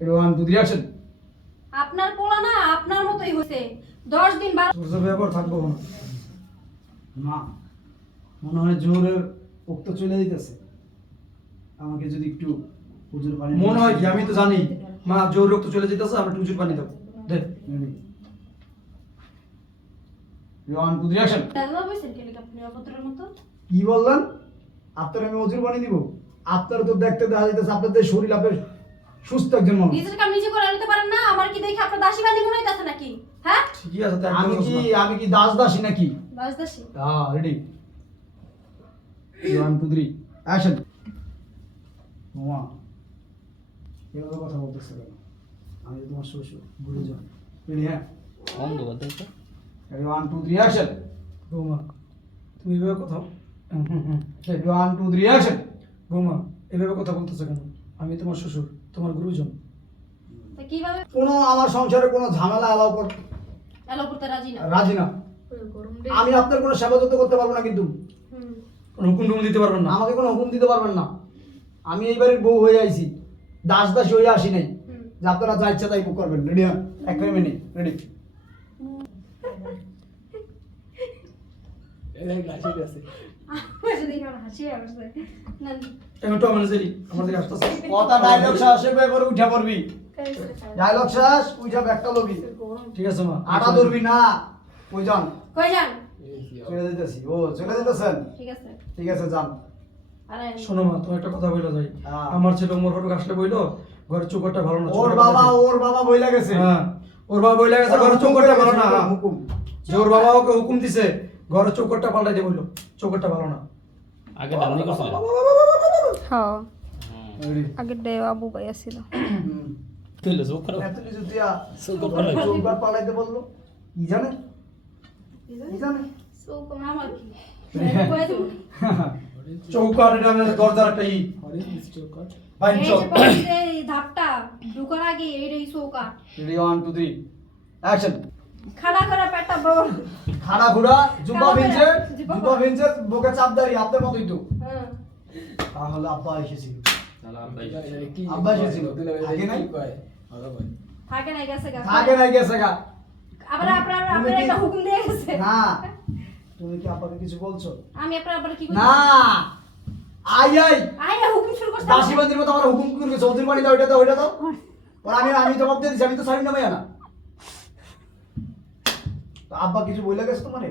One two three action. আপনার পোলা না আপনার মতোই হইছে 10 দিন বার সূর্য ব্যবহার থাকবো না মা, মনে হয় জোরে উক্ত চলে দিতেছে। আমাকে যদি একটু হুজুর পানি মনে হয় কি? আমি তো জানি মা জোর রক্ত চলে যেতেছে, আমরা টুজুর পানি দাও দে। One two three action. দাদা বলছেন কেন আপনি অবতরের মতো? কি বললেন? আপনার আমি হুজুর পানি দিব? আপনার তো দেখতে দেখা যাইতেছে আপনাদের শরীর আপনার সুস্থ একজন মানুষ। নিজের কাম নিজে করে নিতে পারেন না, আমার কি দেখে আপনার দাসী বান্দি মনে হইতাছে নাকি? হ্যাঁ ঠিকই আছে, আমি কি দাস দাসী নাকি? দাস দাসী। হ্যাঁ ready. One two three action. মামা এভাবে কথা বলতেছে কেন? আমি তো তোমার শ্বশুর, ভুলে যাও। রেডি? হ্যাঁ ওয়ান টু থ্রি অ্যাকশন। বৌমা তুমি এভাবে কথা ওয়ান টু থ্রি অ্যাকশন। বৌমা এভাবে কথা বলতেছো কেন? আমি তোমার শ্বশুর, তোমার গুরুজন। তা কিভাবে কোনো আমার সংসারে কোনো ঝামেলা এলাও এলো করতে রাজি না? রাজি না। গরম রে। আমি আপনার কোনো সেবা যত্ন করতে পারবো না, কিন্তু হুম। কোনো হুকুম টুকুম দিতে পারবেন না। আমাকে কোনো হুকুম দিতে পারবেন না। আমি এই বাড়ির বউ হয়ে আইছি, দাস দাসী হয়ে আসি নাই হুম। যে আপনারা যা ইচ্ছা তাই করবেন। রেডি? হ্যাঁ এক মিনিট। রেডি? আমার দেখে আমার হাসি আসছে। না আমি তো আমার জেরি আমার দিকে আসতেছে। কথা ডায়লগ শেষ হবে এবারে উঠা পড়বি। ডায়লগ শেষ উঠা ব্যাগটা লবি। ঠিক আছে মা। আটা ধরবি না। কই যান? কই যান? চলে যেতেছি। ও চলে যেতেছেন? ঠিক আছে। ঠিক আছে যান। আরে শোনো মা, তোমার একটা কথা বইলা যাই। হ্যাঁ। আমার ছেলে ওমর ফটক আসলে বইলো ঘরের চৌকাটটা ভালো না। ওর বাবা বইলা গেছে। হ্যাঁ ওর বাবা বইলা গেছে ঘরের চৌকাটটা ভালো না। হুকুম। যে ওর বাবা ওকে হুকুম দিছে ঘরের চৌকাটটা পাল্টাই দিয়ে বললো চৌকাটটা ভালো না। আগে ডান্ডি করছিলেন? হ্যাঁ রেডি? আগের ডে আবু ভাই আসছিল। তুইলে চোখ খারাপ। এত কিছু দিয়া চৌকাট পাল্টাইছে। চৌকাট পাল্টাইতে বললো। কি জানে? কি জানে? সো কোন আমার কি? কই দেব? চৌকাট এটা আমাদের দরজার একটা ই বাইন এই চক। যে বলতে এই ধাপটা ঢুকার আগে এইটাই চৌকা। Ready? One two three action. খাড়া করা পেটটা বড়। খাড়া ঘুরা জুব্বা কালো ভিনছে, জুব্বা জুব্বা ভিনছে, বুকে চাপদারি আপনার মতোই তো। হ্যাঁ। তাহলে আব্বা এসেছিল। আব্বা আব্বা এসেছিল। আগে নাই? থাকে নাই গেছে গা। থাকে নাই গেছে গা। আবার আপনার তুমি আপনার কি- একটা হুকুম দিয়ে গেছে। না তুমি কি আব্বাকে কিছু বলছো? আমি আপনার আবার কি করি? না আই আই আইয়া হুকুম শুরু করতে। দাসী বান্দির মতো আমার হুকুম করবে, চৌধুরী পানি দাও, ওইটা দাও, ওইটা দাও। আর আমি জবাব দিয়ে দিচ্ছি, আমি তো সারি না ভাইয়া না। তো আব্বা কিছু বলে গেছে তোমারে?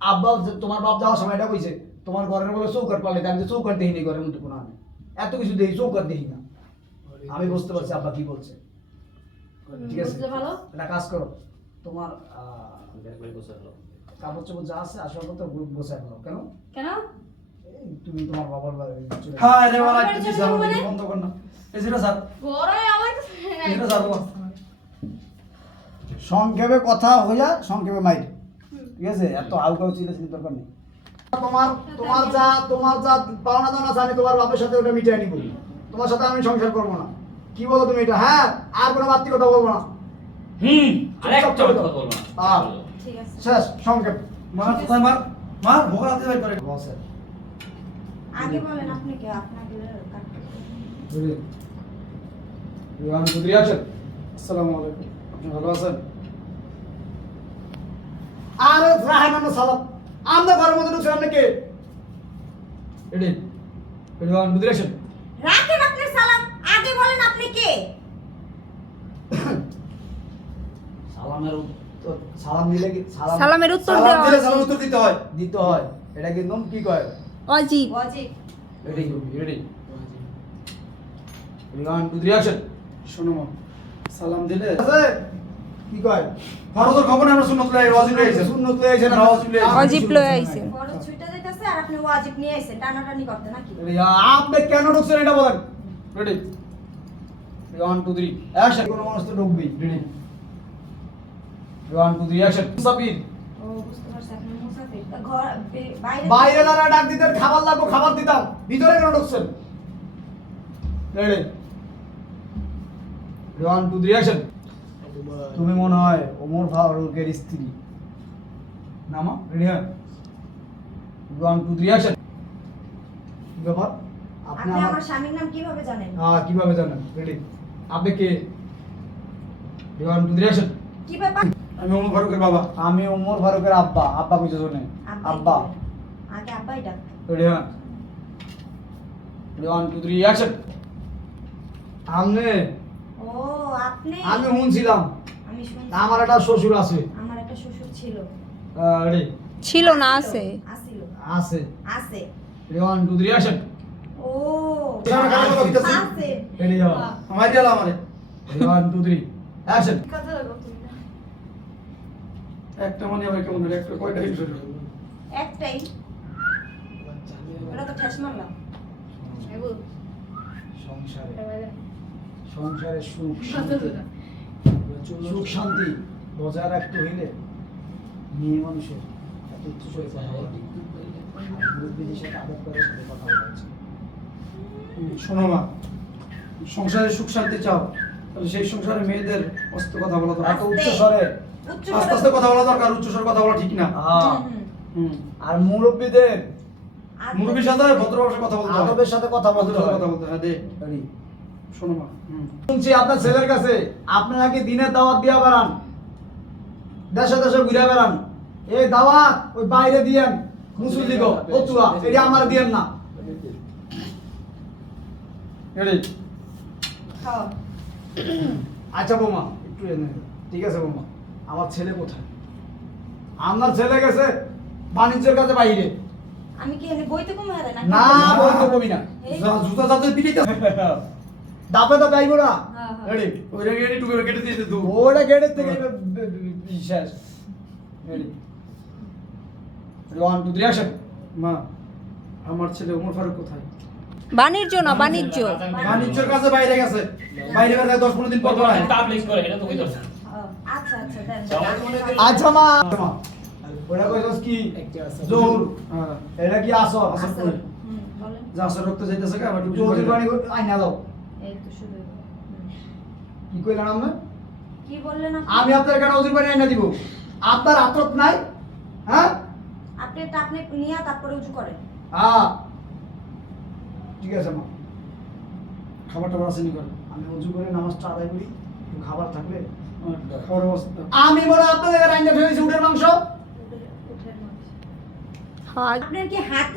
আব্বা তোমার বাপ যাওয়ার সময় এটা কইছে তোমার ঘরের বলে চৌকাট পাল্লে, আমি তো চৌকাট দেখিনি ঘরের মধ্যে কোনো। আমি এত কিছু দেখি চৌকাট দেখি না। আমি বুঝতে পারছি আব্বা কি বলছে। ঠিক আছে বুঝলে ভালো? একটা কাজ করো, তোমার কাপড় চোপড় যা আছে আসবাবপত্র গোছায় ফেলো। কেন? কেন? এই তুমি তোমার বাবার বাড়ি চলে যাও। হ্যাঁ রে বাবা আমার একটা বাড়ি জিনিস চলে যাবো আমার মানে? বন্ধ কর না। এই যেটা স্যার, বড়ই আমার এই যেটা স্যার বাবা। সংক্ষেপে কথা হইয়া সংক্ষেপে মাইর। ঠিক আছে? এত হালকা চিলে দরকার নেই। তোমার যা পাওনা দাওনা আছে আমি তোমার বাপের সাথে ওটা মিটিয়ে নিব। তোমার সাথে আমি সংসার করব না। কি বলো তুমি এটা? হ্যাঁ আর কোনো বাড়তি কথা বলবো না। আরেকটা কথা বলবো না। ঠিক আছে। শেষ সংক্ষেপ। মার কোথায় মার? মার ভোগা হাতে বের করে। বসে আগে বলেন আপনি কে? আপনাকে রিয়ান টু থ্রি অ্যাকশন। আসসালামু আলাইকুম, আপনি ভালো আছেন? আরে রাহেন সালাম, আমরা ঘরের মধ্যে ঢুকছেন আপনি কে? Ready? One two three action. রাখেন আপনার সালাম, আগে বলেন আপনি কে? সালামের উত্তর, সালাম দিলে কি সালামের উত্তর সালাম দিলে দেওয়া সালাম উত্তর দিতে হয়। দিতে হয়। এটা কিন্তু কি কয়? অজীব। ওয়াজিব। Ready? Ready? One two three action. শোনো মা, সালাম দিলে আছে কি কয়? ফরজের খবর আমরা সুন্নত লই ওয়াজিব লই আইছে। সুন্নত লয়ে আইছেন, ওয়াজিব লয়ে আইছেন। অজীব লয়ে আইছেন। ফরজ ছুটে যাইতাছে আর আপনি ওয়াজিব নিয়ে আইছেন টানাটানি করতে নাকি? আপনি কেন ঢুকছেন এটা বলেন। Ready? One two three action. কোন মানুষ তো ঢুকবেই। Ready? One two three action. Sabir ও বুঝতে পারছি আপনি মুসাফির। তা ঘর বাইরে বাইরে দাঁড়া ডাক দিতেন, খাবার লাগবো খাবার দিতাম, ভিতরে কেন ঢুকছেন? Ready? One two three action. তুমি মনে হয় ওমর ফারুকের স্ত্রী না মা? রেডি? হ্যাঁ ওয়ান টু থ্রি অ্যাকশন। কি ব্যাপার? আপনি আপনি আমার আমার স্বামীর নাম কিভাবে জানেন? কিভাবে জানেন? রেডি? আপনি কে? One two three action. কি ব্যাপার? আমি ওমর ফারুকের বাবা। আমি ওমর ফারুকের আব্বা। আব্বা কইছো শুনে? আব্বা। আগে আব্বাই ডাক। রেডি হন। One two three action. আমনে ও আপনি? আমি শুনছিলাম আমি শুনছি। আমার একটা শ্বশুর আছে। আমার একটা শ্বশুর ছিল। রেডি ছিল না আছে। আছিল। আছে। আছে। One two three action. ও সামনে কানে কথা কইতাছি। আছে। রেডি হন। আমার গেল আমারে। One two three action. কথা বলো তুমি না। একটা মনে হয় কেমন হলো, একটা কয়টা হিট হলো? একটাই। ওটা তো ঠেস মারলাম। সংসারে সুখ শান্তি সুখ শান্তি বজায় রাখতে হইলে মেয়ে মানুষের এত উচ্চ স্বরে কথা বলা ঠিক না। মুরব্বিদের সাথে আদব করে সাথে কথা বলা উচিত। শোনো মা, সংসারে সুখ শান্তি চাও, তাহলে সেই সংসারে মেয়েদের অস্ত কথা বলা এত দরকার। উচ্চ স্বরে উচ্চ আস্তে আস্তে কথা বলা দরকার, উচ্চ স্বরে কথা বলা ঠিক না। হুম। আর মুরব্বিদের মুরব্বির সাথে ভদ্র ভাষায় কথা বলতে হয়। আদবের সাথে কথা বলতে ভদ্র হয়। কথা বলতে হয়। দে, Ready? শোনো মা। হুম। শুনছি আপনার ছেলের কাছে আপনারা কি দিনের দাওয়াত দিয়া বেড়ান, দেশে দেশে ঘুরে বেড়ান। এই দাওয়াত ওই বাইরে দিয়েন মুসল্লি গো ফতুয়া, এটা আমার দিয়েন না। রেডি? খাও। আচ্ছা বৌমা একটু এনে দাও। ঠিক আছে বৌমা, আমার ছেলে কোথায়? আমার ছেলে গেছে বাণিজ্যের কাছে বাইরে। আমি কি এনে বইতে কমে হারে নাকি? না বলতে কবি না, এই, জুতা যাতে পিটাইতে দাপে তো গাইবো না। হ্যাঁ, হ্যাঁ। রেডি? ওইটা গেটে টুকে কেটে দিয়েছে তুই। ওটা গেটের থেকে শেষ। Ready? One two three action. মা, আমার ছেলে ওমর ফারুক কোথায়? বাণিজ্য না বাণিজ্য। বাণিজ্যের কাছে বাইরে গেছে। বাইরে বের 10-15 দিন পর পর আয়। পাবলিশ করে এটা তো কইতাছ। ও, আচ্ছা আচ্ছা দেন। আচ্ছা মা, ওটা কইছস কি জোর? হ্যাঁ। এটা কি আসর? আসর। আসল। বলেন। যা আসর রক্ত যাইতেছে কা, আবার একটু চৌধুরী বাড়ি আইনা দাও। এই তো শুরু হলো। কি কইলেন আপনি? কি বললেন আপনি? আমি আপনার কেন ওজুর বাড়ি আইনা দিব? আপনার আত্রত নাই? হ্যাঁ আপনি এটা আপনি নিয়ে তারপরে উঁচু করেন। হ্যাঁ ঠিক আছে মা, খাবার টাবার আসেনি করে। আমি উজু করে নামাজটা আদায় করি, একটু খাবার থাকলে। খাবার অবস্থা। আমি বলে আপনাদের আইনা ফেলেছি উটের মাংস। উঠে মাছ। হ্যাঁ আপনার কি হাত